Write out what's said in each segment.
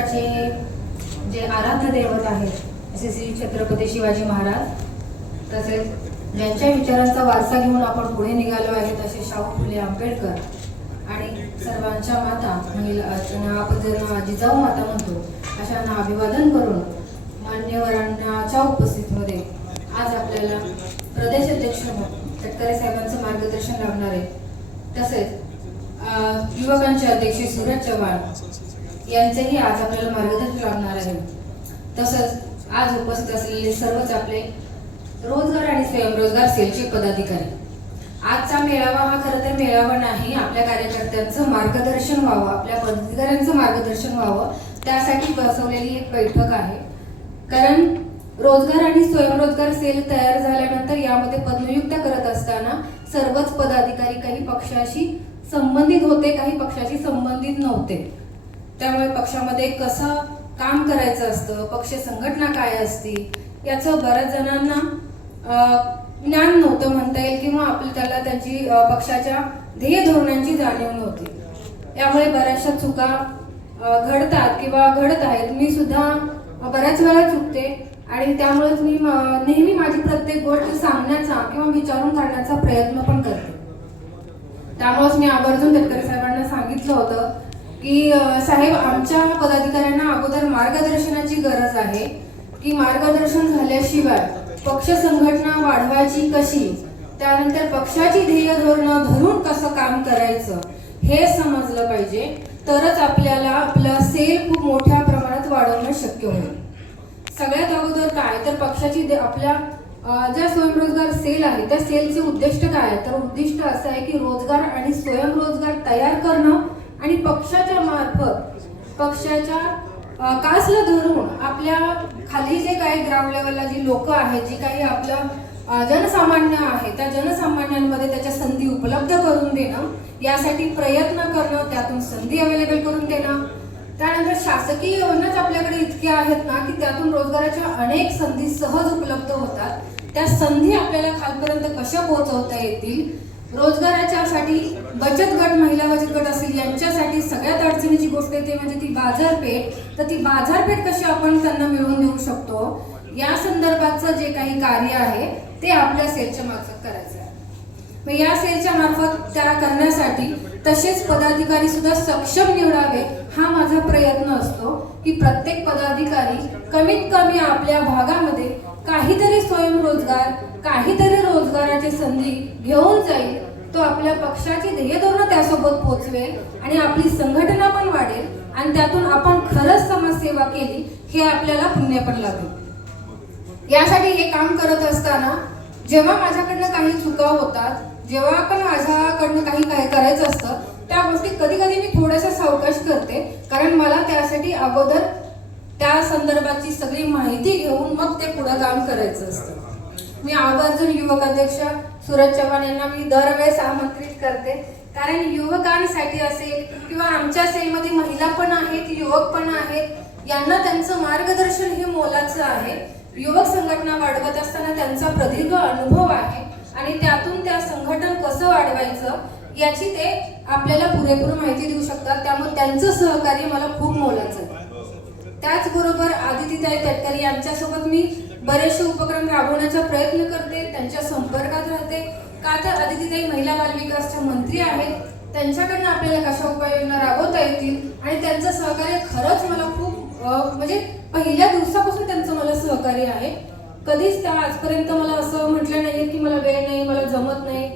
महाराष्ट्राचे जे आराध्य दैवत आहेत असे श्री छत्रपती शिवाजी महाराज तसेच ज्यांच्या विचारांचा वारसा घेऊन आपण पुढे निघालो आहे तसे शाहू फुले आंबेडकर आणि सर्वांच्या माता महिला आपण ज्यांना जिजाऊ माता म्हणतो अशांना अभिवादन करून मान्यवरांच्या उपस्थितीमध्ये आज आपल्याला प्रदेश अध्यक्ष तटकरे साहेबांचं मार्गदर्शन लाभणार आहे. तसेच युवकांचे अध्यक्ष सूरज चव्हाण यांचेही आज आपल्याला मार्गदर्शन लाभणार आहे. तसंच आज उपस्थित असलेले सर्वच आपले रोजगार आणि स्वयंरोजगार सेलचे पदाधिकारी. आजचा मेळावा हा खरं तर मेळावा नाही आपल्या कार्यकर्त्यांचं मार्गदर्शन व्हावं आपल्या पदाधिकाऱ्यांचं मार्गदर्शन व्हावं त्यासाठी बसवलेली एक बैठक आहे. कारण रोजगार आणि स्वयंरोजगार सेल तयार झाल्यानंतर यामध्ये पदनियुक्त करत असताना सर्वच पदाधिकारी काही पक्षाशी संबंधित होते काही पक्षाशी संबंधित नव्हते. त्यामुळे पक्षामध्ये कसं काम करायचं असतं पक्ष संघटना काय असती याचं बऱ्याच जणांना ज्ञान नव्हतं म्हणता येईल किंवा आपल्या त्याला त्यांची पक्षाच्या ध्येय धोरणांची जाणीव नव्हती. यामुळे बऱ्याचशा चुका घडतात किंवा घडत आहेत. मी सुद्धा बऱ्याच वेळा चुकते आणि त्यामुळेच मी नेहमी माझी प्रत्येक गोष्ट सांगण्याचा किंवा विचारून काढण्याचा प्रयत्न पण करते. त्यामुळेच मी आवर्जून तटकरे साहेबांना सांगितलं होतं की साहेब आमच्या पदाधिकाऱ्यांना अगोदर मार्गदर्शनाची गरज आहे की मार्गदर्शन झाल्याशिवाय पक्ष संघटना वाढवायची कशी? त्यानंतर पक्षाची ध्येय धोरणं धरून कसं काम करायचं हे समजलं पाहिजे. तरच आपल्याला आपला सेल खूप मोठ्या प्रमाणात वाढवणं शक्य होईल. सगळ्यात अगोदर काय? तर पक्षाची आपल्या ज्या स्वयंरोजगार सेल आहे त्या सेलचे उद्दिष्ट काय? आहे तर उद्दिष्ट असं आहे की रोजगार आणि स्वयंरोजगार तयार करणं आणि पक्षाच्या मार्फत पक्षाच्या कासला धरून आपल्या खाली जे काही ग्राउंड लेवलला जी लोक आहेत जी काही आपलं जनसामान्य आहे त्या जनसामान्यांमध्ये त्याच्या संधी उपलब्ध करून देणं यासाठी प्रयत्न करणं त्यातून संधी अवेलेबल करून देणं. त्यानंतर शासकीय योजनाच आपल्याकडे इतक्या आहेत ना की त्यातून रोजगाराच्या अनेक संधी सहज उपलब्ध होतात. त्या संधी आपल्याला खालपर्यंत कशा पोहोचवता येतील? रोजगाराच्यासाठी बचत गट महिला बचत गट असेल यांच्यासाठी सगळ्यात अडचणीची गोष्ट येते म्हणजे ती बाजारपेठ. तर ती बाजारपेठ कशी आपण त्यांना मिळवून देऊ शकतो? या संदर्भातचं जे काही कार्य आहे ते आपल्या सेलच्या मार्फत करायचं आहे. मग या सेलच्या मार्फत त्या करण्यासाठी तसेच पदाधिकारी सुद्धा सक्षम निवडावे हा माझा प्रयत्न असतो की प्रत्येक पदाधिकारी कमीत कमी आपल्या भागामध्ये काहीतरी स्वयंरोजगार काहीतरी रोजगाराची संधी घेऊन जाईल तो आपल्या पक्षाची ध्येयधोरणं त्यासोबत पोचवेल आणि आपली संघटना पण वाढेल आणि त्यातून आपण खरंच समाजसेवा केली हे आपल्याला पुण्य पण लागेल. यासाठी हे काम करत असताना जेव्हा माझ्याकडनं काही चुका होतात जेव्हा पण माझ्याकडनं काही काय करायचं असतं त्या गोष्टी कधी कधी मी थोड्याशा सावकाश करते कारण मला त्यासाठी अगोदर त्या संदर्भाची सगळी माहिती घेऊन मग ते पुढं काम करायचं असतं. मी आवर्जून युवक अध्यक्ष सूरज चव्हाण यांना मी दरवेळेस आमंत्रित करते. कारण युवकांसाठी असेल किंवा आमच्या सेलमध्ये महिला पण आहेत युवक पण आहेत यांना त्यांचं मार्गदर्शन हे मोलाचं आहे. युवक संघटना वाढवत असताना त्यांचा प्रदीर्घ अनुभव आहे आणि त्यातून त्या संघटन कसं वाढवायचं याची ते आपल्याला पुरेपूर माहिती देऊ शकतात. त्यामुळे त्यांचं सहकार्य मला खूप मोलाचं आहे. त्याचबरोबर आदितीताई तटकरे यांच्यासोबत मी बरेचसे उपक्रम राबवण्याचा प्रयत्न करते त्यांच्या संपर्कात राहते. का तर अदितीताई महिला बालविकासच्या मंत्री आहेत. त्यांच्याकडनं आपल्याला कशा उपाययोजना राबवता येतील? आणि त्यांचं सहकार्य खरंच मला खूप म्हणजे पहिल्या दिवसापासून त्यांचं मला सहकार्य आहे. कधीच त्या आजपर्यंत मला असं म्हटलं नाही की मला वेळ नाही मला जमत नाही.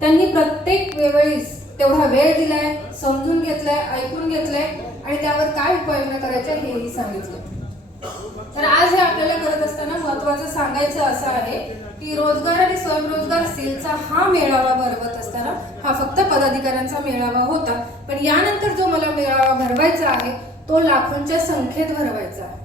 त्यांनी प्रत्येक वेळेस तेवढा वेळ दिलाय समजून घेतलाय ऐकून घेतलंय. आणि त्यावर काय उपाययोजना करायच्या हेही सांगितलं. तर आज हे आपल्याला करत असताना महत्वाचं सांगायचं असं आहे की रोजगार आणि स्वयंरोजगार सेलचा हा मेळावा भरवत असताना हा फक्त पदाधिकाऱ्यांचा मेळावा होता. पण यानंतर जो मला मेळावा भरवायचा आहे तो लाखोंच्या संख्येत भरवायचा आहे.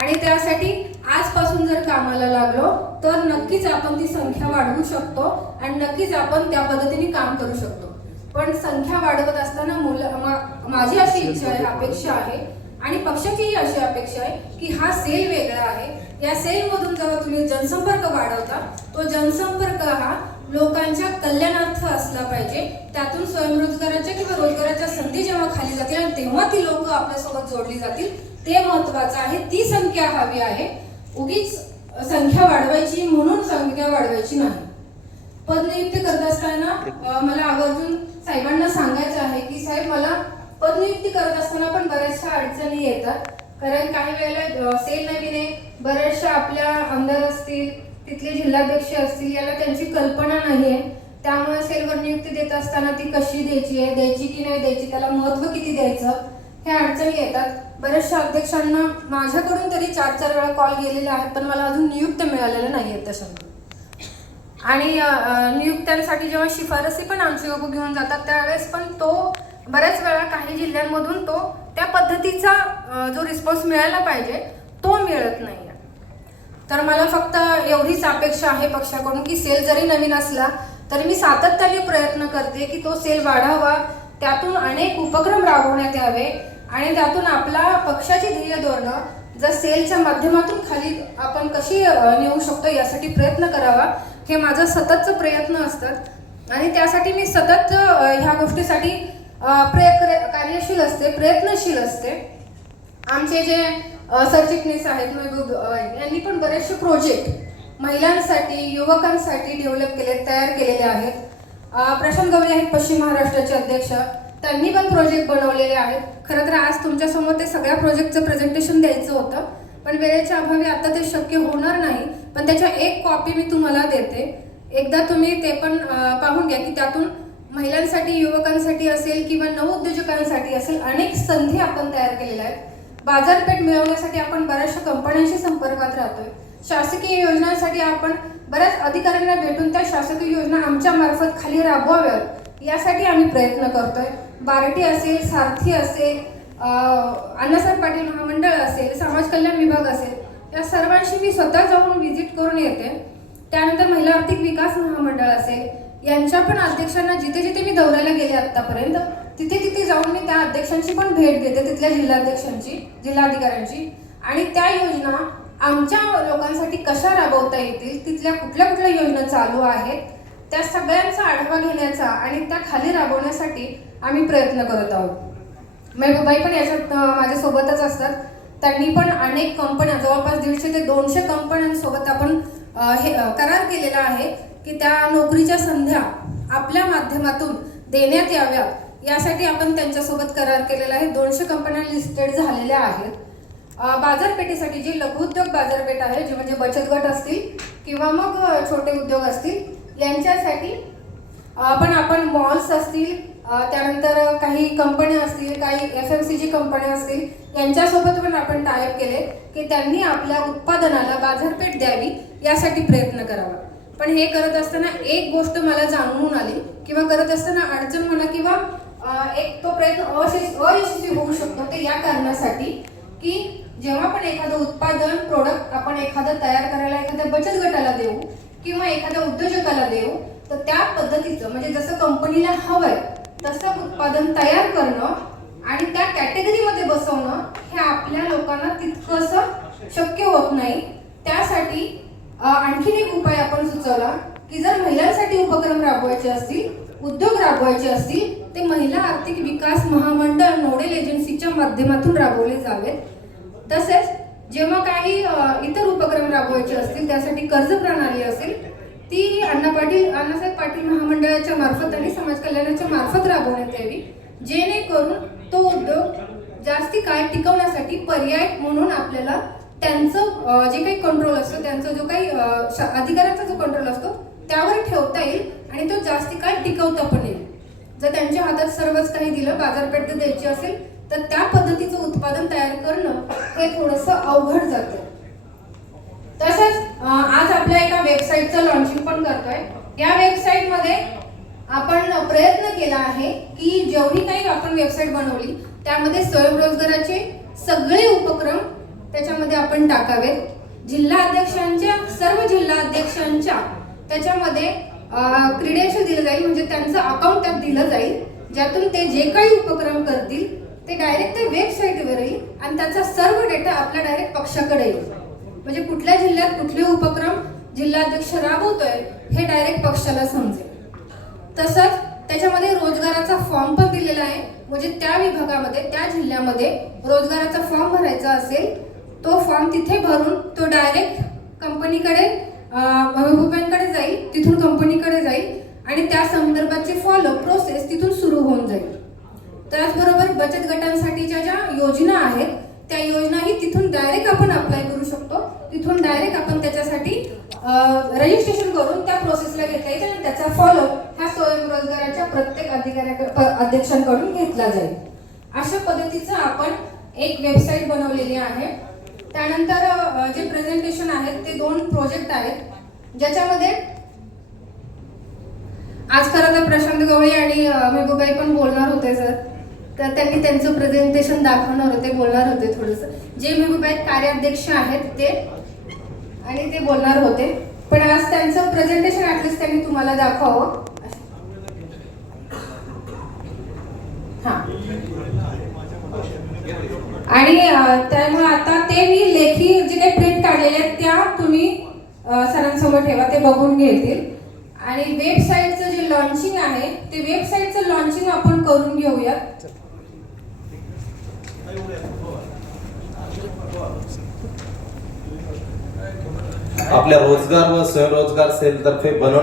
आणि त्यासाठी आजपासून जर कामाला लागलो तर नक्कीच आपण ती संख्या वाढवू शकतो आणि नक्कीच आपण त्या पद्धतीने काम करू शकतो. पण संख्या वाढवत असताना मुलं माझी अशी इच्छा आहे अपेक्षा आहे आणि पक्षाचीही अशी अपेक्षा आहे की हा सेल वेगळा आहे. या सेलमधून जेव्हा तुम्ही जनसंपर्क वाढवता तो जनसंपर्क हा लोकांच्या कल्याणार्थ असला पाहिजे. त्यातून स्वयंरोजगाराच्या किंवा रोजगाराच्या संधी जेव्हा खाली जातील आणि तेव्हा ती लोक आपल्यासोबत जोडली जातील ते महत्वाचं आहे. ती संख्या हवी आहे. उगीच संख्या वाढवायची म्हणून संख्या वाढवायची नाही. पदनियुक्ती करत असताना मला आवर्जून साहेबांना सांगायचं आहे की साहेब मला पदनियुक्ती करत असताना पण बऱ्याचशा अडचणी येतात. कारण काही वेळेला सेल नवीन बऱ्याचशा आपल्या आमदार असतील तिथले जिल्हाध्यक्ष असतील याला त्यांची कल्पना नाही आहे. त्यामुळे सेलवर नियुक्ती देत असताना ती कशी द्यायची आहे द्यायची की नाही द्यायची त्याला महत्त्व किती द्यायचं ह्या अडचणी येतात. बऱ्याचशा अध्यक्षांना माझ्याकडून तरी चार चार वेळा कॉल गेलेले आहेत पण मला अजून नियुक्त मिळालेलं नाही आहेत तशांना आणि नियुक्त्यांसाठी जेव्हा शिफारसी पण आमचे लोक घेऊन जातात त्यावेळेस पण तो बऱ्याच वेळा काही जिल्ह्यांमधून तो त्या पद्धतीचा जो रिस्पॉन्स मिळायला पाहिजे तो मिळत नाही तर मला फक्त एवढीच अपेक्षा आहे पक्षाकडून की सेल जरी नवीन असला तरी मी सातत्याने प्रयत्न करते की तो सेल वाढावा त्यातून अनेक उपक्रम राबवण्यात यावे आणि त्यातून आपला पक्षाची ध्येय धोरणं जर सेलच्या माध्यमातून खाली आपण कशी नेऊ शकतो यासाठी प्रयत्न करावा हे माझं सततचं प्रयत्न असतात. आणि त्यासाठी मी सतत ह्या गोष्टीसाठी प्रय कार्यशील असते प्रयत्नशील असते. आमचे जे सरचिटणीस आहेत महबूब यांनी पण बरेचसे प्रोजेक्ट महिलांसाठी युवकांसाठी डेव्हलप केले तयार केलेले आहेत. प्रशांत गवळी आहेत पश्चिम महाराष्ट्राचे अध्यक्ष. त्यांनी पण प्रोजेक्ट बनवलेले आहेत. खरं तर आज तुमच्यासमोर ते सगळ्या प्रोजेक्टचं प्रेझेंटेशन द्यायचं होतं पण वेळेच्या अभावी आता ते शक्य होणार नाही. पण त्याच्या एक कॉपी मी तुम्हाला देते. एकदा तुम्ही ते पण पाहून घ्या की त्यातून महिलांसाठी युवकांसाठी असेल किंवा नवउद्योजकांसाठी असेल अनेक संधी आपण तयार केलेल्या आहेत. बाजारपेठ मिळवण्यासाठी आपण बऱ्याचशा कंपन्यांशी संपर्कात राहतोय. शासकीय योजनांसाठी आपण बऱ्याच अधिकाऱ्यांना भेटून त्या शासकीय योजना आमच्या मार्फत खाली राबवाव्यात यासाठी आम्ही प्रयत्न करतोय. बार्टी असेल सारथी असेल अण्णासाहेब पाटील महामंडळ असेल समाज कल्याण विभाग असेल या सर्वांशी मी स्वतः जाऊन व्हिजिट करून येते. त्यानंतर महिला आर्थिक विकास महामंडळ असेल यांच्या पण अध्यक्षांना जिथे जिथे मी दौऱ्याला गेले आतापर्यंत तिथे तिथे जाऊन मी त्या अध्यक्षांची पण भेट घेते तिथल्या जिल्हाध्यक्षांची जिल्हाधिकाऱ्यांची. आणि त्या योजना आमच्या लोकांसाठी कशा राबवता येतील तिथल्या कुठल्या कुठल्या योजना चालू आहेत त्या सगळ्यांचा आढावा घेण्याचा आणि त्या खाली राबवण्यासाठी आम्ही प्रयत्न करत आहोत. मेहबूबाई पण याच्यात माझ्यासोबतच असतात. त्यांनी पण अनेक कंपन्या जवळपास दीडशे ते दोनशे कंपन्यांसोबत आपण हे करार केलेला आहे. की त्या नोकरीच्या संध्या आपल्या माध्यमातून देण्यात याव्या यासाठी आपण त्यांच्यासोबत करार केलेला आहे. दोनशे कंपन्या लिस्टेड झालेल्या आहेत. बाजारपेठेसाठी जी लघुउद्योग बाजारपेठ आहे जे म्हणजे बचत गट असतील किंवा मग छोटे उद्योग असतील यांच्यासाठी पण आपण मॉल्स असतील त्यानंतर काही कंपन्या असतील काही एफ एम सी जी कंपन्या असतील यांच्यासोबत पण आपण टायप केले की त्यांनी आपल्या उत्पादनाला बाजारपेठ द्यावी यासाठी प्रयत्न करावा. पण हे करत असताना एक गोष्ट मला जाणवून आली किंवा करत असताना अडचण म्हणा किंवा एक तो प्रयत्न अयशस्वी अयशस्वी होऊ शकतो ते या कारणासाठी की जेव्हा पण एखादं उत्पादन प्रोडक्ट आपण एखादं तयार करायला एखाद्या बचत गटाला देऊ किंवा एखाद्या उद्योजकाला देऊ तर त्या पद्धतीचं म्हणजे जसं कंपनीला हवंय तसं उत्पादन तयार करणं आणि त्या कॅटेगरीमध्ये बसवणं हे आपल्या लोकांना तितकंसं शक्य होत नाही. त्यासाठी आणखीन एक उपाय आपण सुचवला की जर महिलांसाठी उपक्रम राबवायचे असतील उद्योग राबवायचे असतील ते महिला आर्थिक विकास महामंडळ नोडल एजन्सीच्या माध्यमातून राबवले जावेत. तसेच जेव्हा काही इतर उपक्रम राबवायचे असतील त्यासाठी कर्ज प्रणाली असेल ती अण्णा पाटील अण्णासाहेब पाटील महामंडळाच्या मार्फत आणि समाज कल्याणाच्या मार्फत राबवण्यात यावी. जेणेकरून तो उद्योग जास्ती काळ टिकवण्यासाठी पर्याय म्हणून आपल्याला त्यांचं जे काही कंट्रोल असतो त्यांचा जो काही अधिकाराचा जो कंट्रोल असतो त्यावर ठेवता येईल आणि तो जास्ती काळ टिकवता पण येईल. जर त्यांच्या हातात सर्वच काही दिलं बाजारपेठ जर द्यायची असेल तर त्या पद्धतीचं उत्पादन तयार करणं हे थोडंसं अवघड जातं. तसंच आज आपल्या एका वेबसाईटचं लॉन्चिंग पण करतोय. या वेबसाईटमध्ये आपण प्रयत्न केला आहे की जेवढी काही आपण वेबसाईट बनवली त्यामध्ये स्वयंरोजगाराचे सगळे उपक्रम त्याच्यामध्ये आपण टाकावेत. जिल्हा अध्यक्षांच्या सर्व जिल्हा अध्यक्षांच्या त्याच्यामध्ये क्रीडेश दिलं जाईल म्हणजे त्यांचं अकाउंट त्यात दिलं जाईल. ज्यातून ते जे काही उपक्रम करतील ते डायरेक्ट ते वेबसाईटवर येईल आणि त्याचा सर्व डेटा आपल्या डायरेक्ट पक्षाकडे येईल. म्हणजे कुठल्या जिल्ह्यात कुठले उपक्रम जिल्हाध्यक्ष राबवतोय हे डायरेक्ट पक्षाला समजेल. तसंच त्याच्यामध्ये रोजगाराचा फॉर्म पण दिलेला आहे. म्हणजे त्या विभागामध्ये त्या जिल्ह्यामध्ये रोजगाराचा फॉर्म भरायचा असेल तो फॉर्म तिथे भरून तो डायरेक्ट कंपनीकडे महबूबांकडे जाईल तिथून कंपनीकडे जाईल आणि त्या संदर्भाची फॉलो प्रोसेस तिथून सुरू होऊन जाईल. त्याचबरोबर बचत गटांसाठीच्या ज्या योजना आहेत त्या योजनाही तिथून डायरेक्ट आपण अप्लाय करू शकतो. तिथून डायरेक्ट आपण त्याच्यासाठी रजिस्ट्रेशन करून त्या प्रोसेसला घेता येईल आणि त्याचा फॉलो ह्या स्वयंरोजगाराच्या प्रत्येक अधिकाऱ्या अध्यक्षांकडून घेतला जाईल. अशा पद्धतीचं आपण एक वेबसाईट बनवलेली आहे. त्यानंतर जे प्रेझेंटेशन आहेत ते दोन प्रोजेक्ट आहेत. ज्याच्यामध्ये आज खरं तर प्रशांत गवळी आणि अ, पण बोलणार होते सर. तर त्यांनी त्यांचं प्रेझेंटेशन दाखवणार होते बोलणार होते थोडंसं. जे मेघूबाई कार्याध्यक्ष आहेत ते आणि ते बोलणार होते. पण आज त्यांचं प्रेझेंटेशन ॲटलिस्ट त्यांनी तुम्हाला दाखवावं. हां. आणि त्यामुळे आता ते मी लेखी जे काही प्रिंट काढलेले आहेत त्या तुम्ही सरांसमोर ठेवा ते बघून घेतील. आणि वेबसाईटचं जे लॉन्चिंग आहे ते वेबसाईटचं लॉन्चिंग आपण करून घेऊयात. आपल्या रोजगार व स्वयंरोजगार सेल तर्फे बनवण्यात